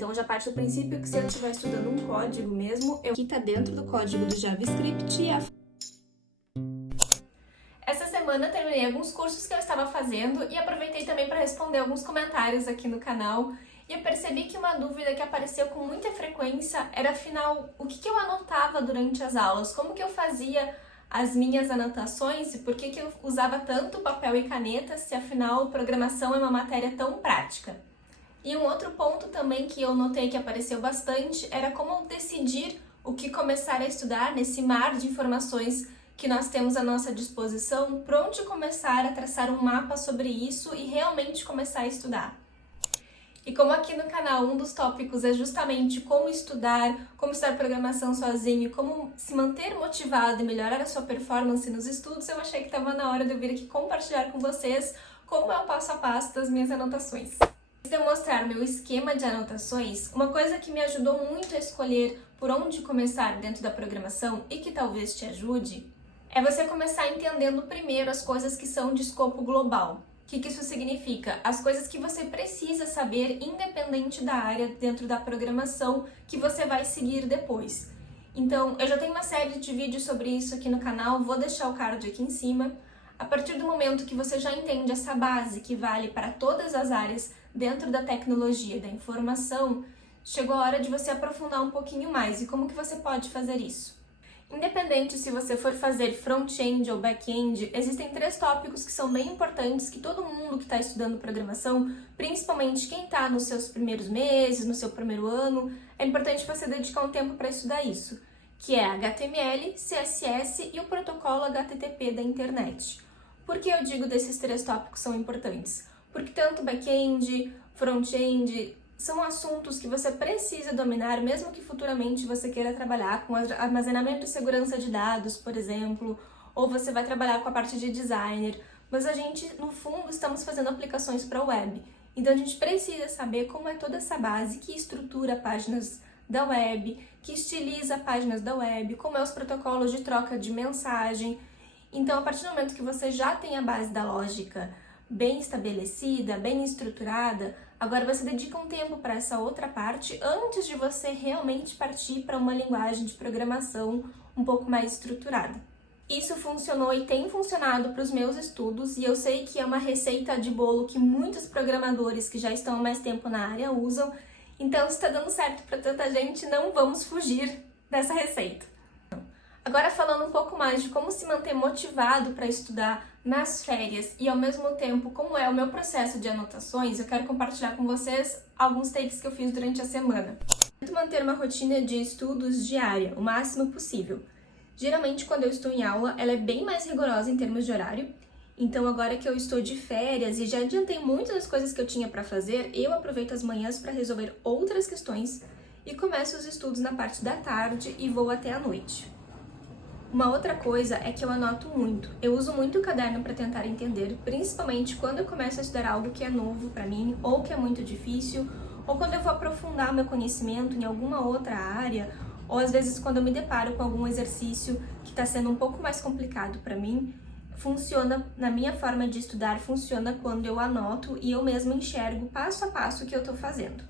Então já parte do princípio que se eu estiver estudando um código mesmo, que está dentro do código do JavaScript e Essa semana eu terminei alguns cursos que eu estava fazendo e aproveitei também para responder alguns comentários aqui no canal. E eu percebi que uma dúvida que apareceu com muita frequência era, afinal, o que eu anotava durante as aulas? Como que eu fazia as minhas anotações e por que eu usava tanto papel e caneta, se afinal programação é uma matéria tão prática? E um outro ponto também que eu notei que apareceu bastante era como decidir o que começar a estudar nesse mar de informações que nós temos à nossa disposição, por onde começar a traçar um mapa sobre isso e realmente começar a estudar. E como aqui no canal um dos tópicos é justamente como estudar programação sozinho, como se manter motivado e melhorar a sua performance nos estudos, eu achei que estava na hora de eu vir aqui compartilhar com vocês como é o passo a passo das minhas anotações. Antes de eu mostrar meu esquema de anotações, uma coisa que me ajudou muito a escolher por onde começar dentro da programação e que talvez te ajude, é você começar entendendo primeiro as coisas que são de escopo global. O que isso significa? As coisas que você precisa saber independente da área dentro da programação que você vai seguir depois. Então, eu já tenho uma série de vídeos sobre isso aqui no canal, vou deixar o card aqui em cima. A partir do momento que você já entende essa base que vale para todas as áreas dentro da tecnologia e da informação, chegou a hora de você aprofundar um pouquinho mais. E como que você pode fazer isso? Independente se você for fazer front-end ou back-end, existem 3 tópicos que são bem importantes que todo mundo que está estudando programação, principalmente quem está nos seus primeiros meses, no seu primeiro ano, é importante você dedicar um tempo para estudar isso, que é HTML, CSS e o protocolo HTTP da internet. Por que eu digo desses 3 tópicos são importantes? Porque tanto back-end, front-end, são assuntos que você precisa dominar, mesmo que futuramente você queira trabalhar com armazenamento e segurança de dados, por exemplo, ou você vai trabalhar com a parte de designer, mas a gente, no fundo, estamos fazendo aplicações para a web. Então a gente precisa saber como é toda essa base que estrutura páginas da web, que estiliza páginas da web, como é os protocolos de troca de mensagem. Então, a partir do momento que você já tem a base da lógica bem estabelecida, bem estruturada, agora você dedica um tempo para essa outra parte antes de você realmente partir para uma linguagem de programação um pouco mais estruturada. Isso funcionou e tem funcionado para os meus estudos e eu sei que é uma receita de bolo que muitos programadores que já estão há mais tempo na área usam, então se está dando certo para tanta gente, não vamos fugir dessa receita. Agora falando um pouco mais de como se manter motivado para estudar nas férias e ao mesmo tempo como é o meu processo de anotações, eu quero compartilhar com vocês alguns takes que eu fiz durante a semana. Tento manter uma rotina de estudos diária, o máximo possível. Geralmente quando eu estou em aula, ela é bem mais rigorosa em termos de horário, então agora que eu estou de férias e já adiantei muitas das coisas que eu tinha para fazer, eu aproveito as manhãs para resolver outras questões e começo os estudos na parte da tarde e vou até a noite. Uma outra coisa é que eu anoto muito. Eu uso muito o caderno para tentar entender, principalmente quando eu começo a estudar algo que é novo para mim, ou que é muito difícil, ou quando eu vou aprofundar meu conhecimento em alguma outra área, ou às vezes quando eu me deparo com algum exercício que está sendo um pouco mais complicado para mim. Funciona, na minha forma de estudar, funciona quando eu anoto e eu mesma enxergo passo a passo o que eu estou fazendo.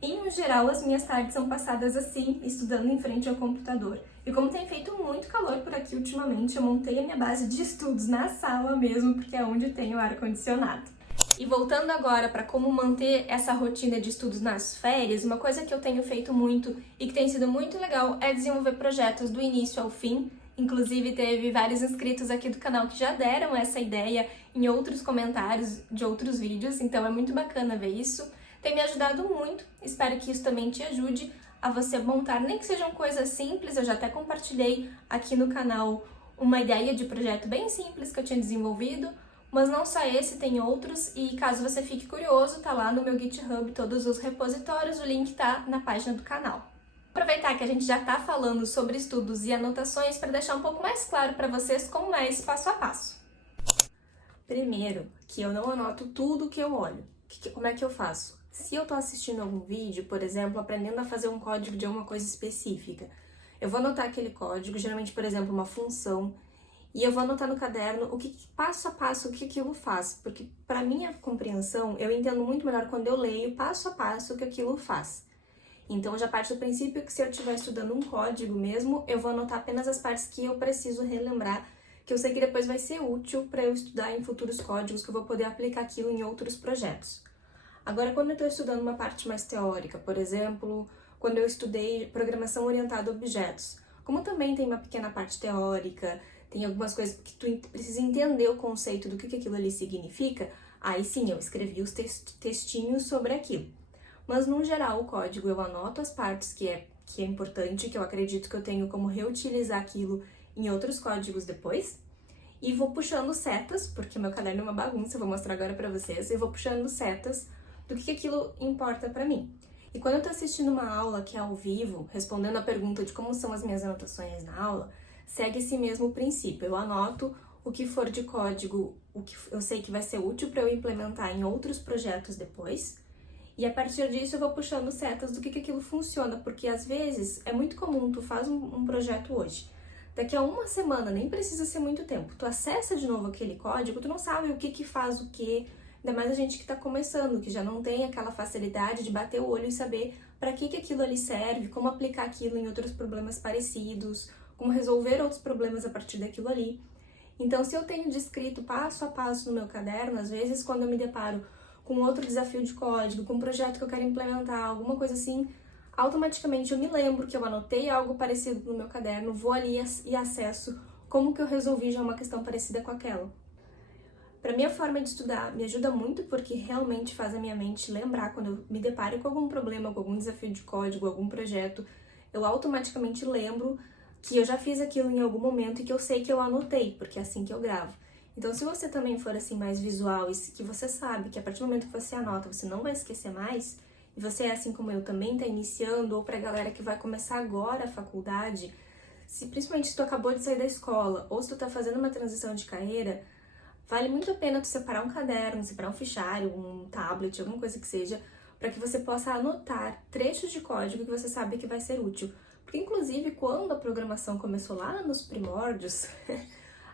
Em geral, as minhas tardes são passadas assim, estudando em frente ao computador. E como tem feito muito calor por aqui ultimamente, eu montei a minha base de estudos na sala mesmo, porque é onde tem o ar-condicionado. E voltando agora para como manter essa rotina de estudos nas férias, uma coisa que eu tenho feito muito e que tem sido muito legal é desenvolver projetos do início ao fim. Inclusive, teve vários inscritos aqui do canal que já deram essa ideia em outros comentários de outros vídeos, então é muito bacana ver isso. Tem me ajudado muito, espero que isso também te ajude a você montar, nem que sejam coisas simples, eu já até compartilhei aqui no canal uma ideia de projeto bem simples que eu tinha desenvolvido, mas não só esse, tem outros, e caso você fique curioso, tá lá no meu GitHub todos os repositórios, o link tá na página do canal. Aproveitar que a gente já tá falando sobre estudos e anotações para deixar um pouco mais claro para vocês como é esse passo a passo. Primeiro, que eu não anoto tudo que eu olho. Como é que eu faço? Se eu tô assistindo algum vídeo, por exemplo, aprendendo a fazer um código de alguma coisa específica, eu vou anotar aquele código, geralmente, por exemplo, uma função, E eu vou anotar no caderno passo a passo o que aquilo faz, porque para minha compreensão, eu entendo muito melhor quando eu leio passo a passo o que aquilo faz. Então, eu já parto do princípio que se eu estiver estudando um código mesmo, eu vou anotar apenas as partes que eu preciso relembrar, que eu sei que depois vai ser útil para eu estudar em futuros códigos, que eu vou poder aplicar aquilo em outros projetos. Agora, quando eu estou estudando uma parte mais teórica, por exemplo, quando eu estudei programação orientada a objetos, como também tem uma pequena parte teórica, tem algumas coisas que tu precisa entender o conceito do que aquilo ali significa, aí sim, eu escrevi os textinhos sobre aquilo. Mas, no geral, o código eu anoto as partes que é importante, que eu acredito que eu tenho como reutilizar aquilo em outros códigos depois, e vou puxando setas, porque meu caderno é uma bagunça, eu vou mostrar agora pra vocês, eu vou puxando setas do que aquilo importa pra mim. E quando eu tô assistindo uma aula que é ao vivo, respondendo a pergunta de como são as minhas anotações na aula, segue esse mesmo princípio. Eu anoto o que for de código, o que eu sei que vai ser útil para eu implementar em outros projetos depois, e a partir disso eu vou puxando setas do que aquilo funciona, porque às vezes é muito comum, tu faz um projeto hoje, daqui a uma semana, nem precisa ser muito tempo, tu acessa de novo aquele código, tu não sabe o que faz o que, ainda mais a gente que tá começando, que já não tem aquela facilidade de bater o olho e saber para que aquilo ali serve, como aplicar aquilo em outros problemas parecidos, como resolver outros problemas a partir daquilo ali. Então, se eu tenho descrito passo a passo no meu caderno, às vezes quando eu me deparo com outro desafio de código, com um projeto que eu quero implementar, alguma coisa assim, automaticamente eu me lembro que eu anotei algo parecido no meu caderno, vou ali e acesso como que eu resolvi já uma questão parecida com aquela. Para minha forma de estudar, me ajuda muito porque realmente faz a minha mente lembrar quando eu me deparo com algum problema, com algum desafio de código, algum projeto, eu automaticamente lembro que eu já fiz aquilo em algum momento e que eu sei que eu anotei, porque é assim que eu gravo. Então, se você também for assim mais visual e que você sabe que a partir do momento que você anota, você não vai esquecer mais, e você é assim como eu também tá iniciando, ou pra galera que vai começar agora a faculdade, principalmente se tu acabou de sair da escola, ou se tu tá fazendo uma transição de carreira, vale muito a pena tu separar um caderno, separar um fichário, um tablet, alguma coisa que seja, para que você possa anotar trechos de código que você sabe que vai ser útil. Porque, inclusive, quando a programação começou lá nos primórdios,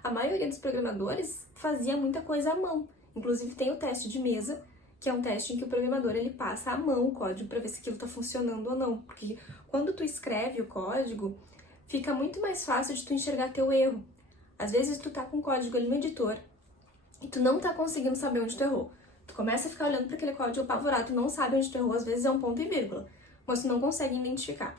a maioria dos programadores fazia muita coisa à mão. Inclusive, tem o teste de mesa, que é um teste em que o programador ele passa à mão o código para ver se aquilo está funcionando ou não. Porque quando tu escreve o código, fica muito mais fácil de tu enxergar teu erro. Às vezes, tu tá com o código ali no editor e tu não tá conseguindo saber onde tu errou. Tu começa a ficar olhando para aquele código apavorado, tu não sabe onde tu errou, às vezes é um ponto e vírgula, mas tu não consegue identificar.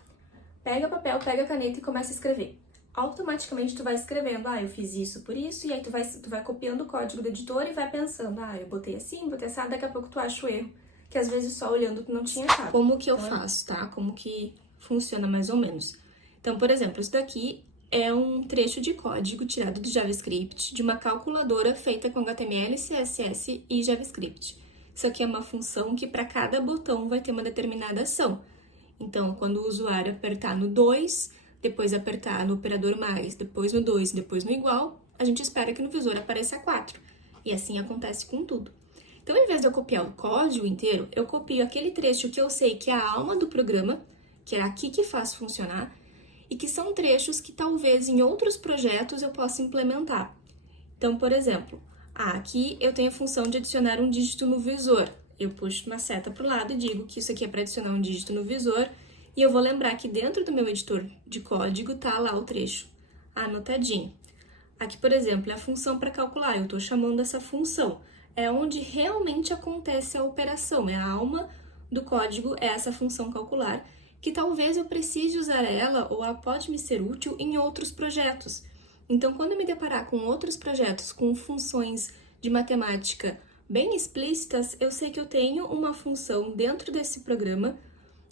Pega papel, pega caneta e começa a escrever. Automaticamente tu vai escrevendo, eu fiz isso por isso, e aí tu vai copiando o código do editor e vai pensando, eu botei assim, botei assim, daqui a pouco tu acha o erro, que às vezes só olhando tu não tinha achado. Como que eu faço, tá? Como que funciona mais ou menos. Então, por exemplo, isso daqui é um trecho de código tirado do JavaScript, de uma calculadora feita com HTML, CSS e JavaScript. Isso aqui é uma função que para cada botão vai ter uma determinada ação. Então, quando o usuário apertar no 2, depois apertar no operador mais, depois no 2, depois no igual, a gente espera que no visor apareça 4. E assim acontece com tudo. Então, ao invés de eu copiar o código inteiro, eu copio aquele trecho que eu sei que é a alma do programa, que é aqui que faz funcionar, e que são trechos que talvez em outros projetos eu possa implementar. Então, por exemplo, aqui eu tenho a função de adicionar um dígito no visor. Eu puxo uma seta para o lado e digo que isso aqui é para adicionar um dígito no visor, e eu vou lembrar que dentro do meu editor de código tá lá o trecho anotadinho. Aqui, por exemplo, é a função para calcular, eu estou chamando essa função. É onde realmente acontece a operação, é a alma do código, é essa função calcular, que talvez eu precise usar ela ou ela pode me ser útil em outros projetos. Então, quando eu me deparar com outros projetos com funções de matemática bem explícitas, eu sei que eu tenho uma função dentro desse programa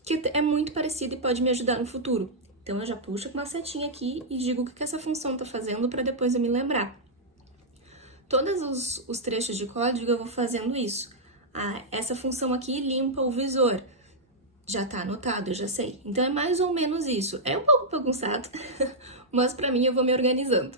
que é muito parecida e pode me ajudar no futuro. Então, eu já puxo com uma setinha aqui e digo o que essa função está fazendo para depois eu me lembrar. Todos os trechos de código eu vou fazendo isso. Essa função aqui limpa o visor. Já tá anotado, eu já sei. Então, é mais ou menos isso. É um pouco bagunçado, mas pra mim eu vou me organizando.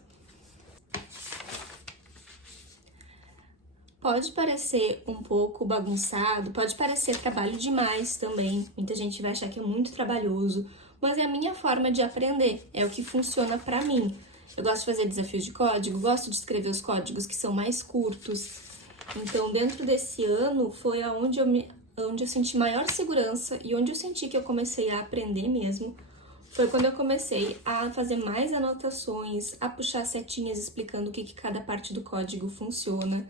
Pode parecer um pouco bagunçado, pode parecer trabalho demais também. Muita gente vai achar que é muito trabalhoso, mas é a minha forma de aprender, é o que funciona pra mim. Eu gosto de fazer desafios de código, gosto de escrever os códigos que são mais curtos. Então, dentro desse ano, foi onde eu senti maior segurança e onde eu senti que eu comecei a aprender mesmo. Foi quando eu comecei a fazer mais anotações, a puxar setinhas explicando o que cada parte do código funciona.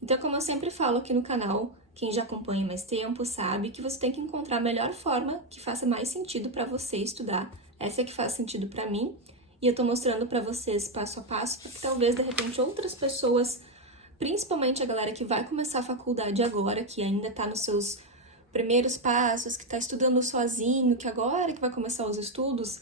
Então, como eu sempre falo aqui no canal, quem já acompanha mais tempo sabe que você tem que encontrar a melhor forma que faça mais sentido para você estudar. Essa é que faz sentido para mim e eu tô mostrando para vocês passo a passo para que talvez, de repente, outras pessoas, principalmente a galera que vai começar a faculdade agora, que ainda tá nos seus primeiros passos, que tá estudando sozinho, que agora que vai começar os estudos,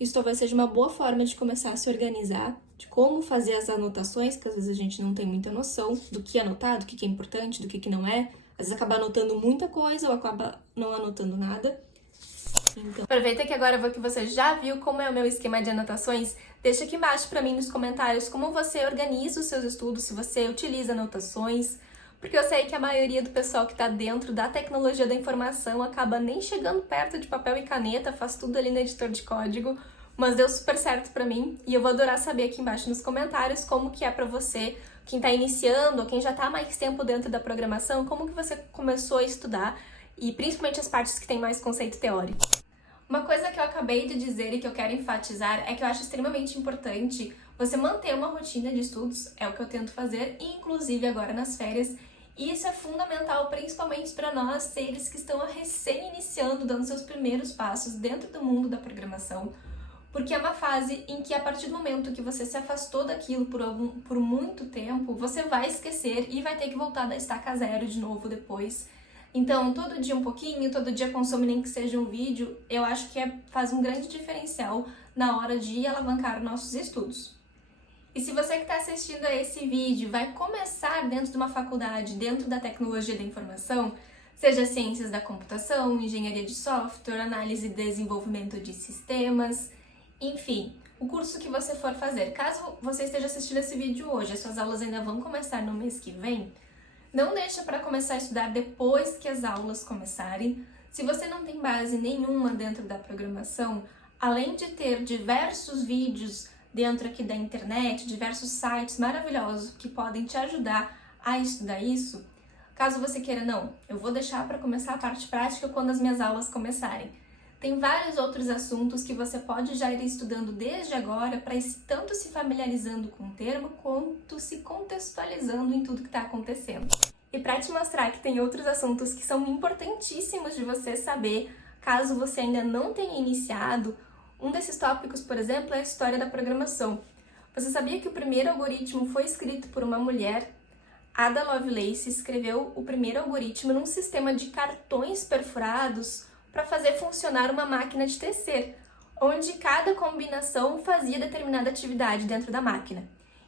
isso talvez seja uma boa forma de começar a se organizar, de como fazer as anotações, que às vezes a gente não tem muita noção do que anotar, do que é importante, do que não é. Às vezes acaba anotando muita coisa ou acaba não anotando nada. Então, aproveita que agora que você já viu como é o meu esquema de anotações, deixa aqui embaixo para mim nos comentários como você organiza os seus estudos, se você utiliza anotações, porque eu sei que a maioria do pessoal que está dentro da tecnologia da informação acaba nem chegando perto de papel e caneta, faz tudo ali no editor de código, mas deu super certo para mim e eu vou adorar saber aqui embaixo nos comentários como que é para você, quem está iniciando ou quem já está há mais tempo dentro da programação, como que você começou a estudar e principalmente as partes que tem mais conceito teórico. Uma coisa que eu acabei de dizer e que eu quero enfatizar é que eu acho extremamente importante você manter uma rotina de estudos, é o que eu tento fazer, inclusive agora nas férias, e isso é fundamental principalmente para nós, seres que estão recém-iniciando, dando seus primeiros passos dentro do mundo da programação, porque é uma fase em que a partir do momento que você se afastou daquilo por muito tempo, você vai esquecer e vai ter que voltar da estaca zero de novo depois. Então, todo dia um pouquinho, todo dia consome nem que seja um vídeo, eu acho que faz um grande diferencial na hora de alavancar nossos estudos. E se você que está assistindo a esse vídeo vai começar dentro de uma faculdade, dentro da tecnologia da informação, seja ciências da computação, engenharia de software, análise e desenvolvimento de sistemas, enfim, o curso que você for fazer. Caso você esteja assistindo esse vídeo hoje, as suas aulas ainda vão começar no mês que vem, não deixa para começar a estudar depois que as aulas começarem. Se você não tem base nenhuma dentro da programação, além de ter diversos vídeos dentro aqui da internet, diversos sites maravilhosos que podem te ajudar a estudar isso, caso você queira, não, eu vou deixar para começar a parte prática quando as minhas aulas começarem. Tem vários outros assuntos que você pode já ir estudando desde agora para ir tanto se familiarizando com o termo quanto se contextualizando em tudo que está acontecendo. E para te mostrar que tem outros assuntos que são importantíssimos de você saber, caso você ainda não tenha iniciado, um desses tópicos, por exemplo, é a história da programação. Você sabia que o primeiro algoritmo foi escrito por uma mulher? Ada Lovelace escreveu o primeiro algoritmo num sistema de cartões perfurados para fazer funcionar uma máquina de tecer, onde cada combinação fazia determinada atividade dentro da máquina.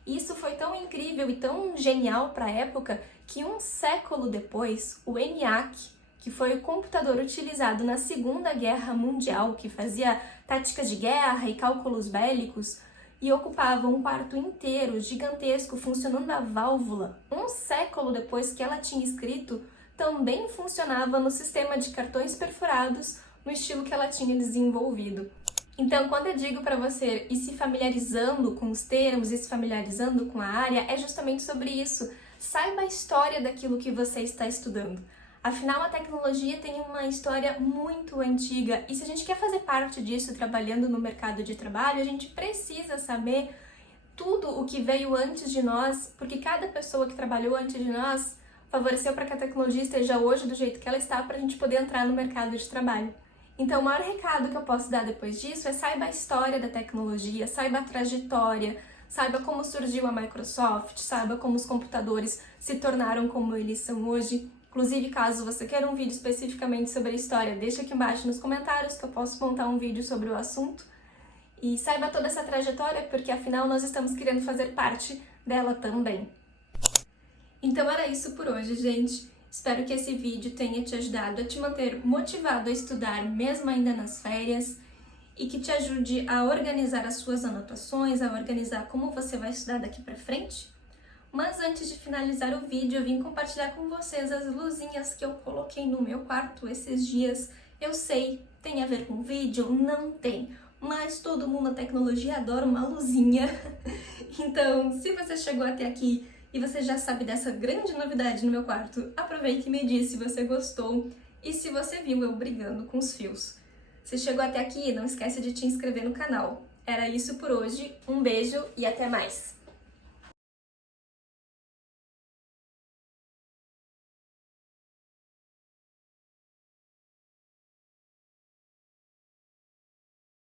Isso foi tão incrível e tão genial para a época que um século depois, o ENIAC, que foi o computador utilizado na Segunda Guerra Mundial, que fazia táticas de guerra e cálculos bélicos, e ocupava um quarto inteiro, gigantesco, funcionando a válvula, um século depois que ela tinha escrito, também funcionava no sistema de cartões perfurados, no estilo que ela tinha desenvolvido. Então, quando eu digo para você ir se familiarizando com os termos, ir se familiarizando com a área, é justamente sobre isso. Saiba a história daquilo que você está estudando. Afinal, a tecnologia tem uma história muito antiga e se a gente quer fazer parte disso trabalhando no mercado de trabalho, a gente precisa saber tudo o que veio antes de nós, porque cada pessoa que trabalhou antes de nós favoreceu para que a tecnologia esteja hoje do jeito que ela está para a gente poder entrar no mercado de trabalho. Então, o maior recado que eu posso dar depois disso é saiba a história da tecnologia, saiba a trajetória, saiba como surgiu a Microsoft, saiba como os computadores se tornaram como eles são hoje. Inclusive, caso você queira um vídeo especificamente sobre a história, deixa aqui embaixo nos comentários que eu posso montar um vídeo sobre o assunto. E saiba toda essa trajetória, porque afinal nós estamos querendo fazer parte dela também. Então era isso por hoje, gente. Espero que esse vídeo tenha te ajudado a te manter motivado a estudar mesmo ainda nas férias e que te ajude a organizar as suas anotações, a organizar como você vai estudar daqui pra frente. Mas antes de finalizar o vídeo, eu vim compartilhar com vocês as luzinhas que eu coloquei no meu quarto esses dias. Eu sei, tem a ver com o vídeo? Não tem. mas todo mundo na tecnologia adora uma luzinha. Então, se você chegou até aqui e você já sabe dessa grande novidade no meu quarto, aproveite e me diz se você gostou e se você viu eu brigando com os fios. Se chegou até aqui, não esquece de te inscrever no canal. Era isso por hoje, um beijo e até mais!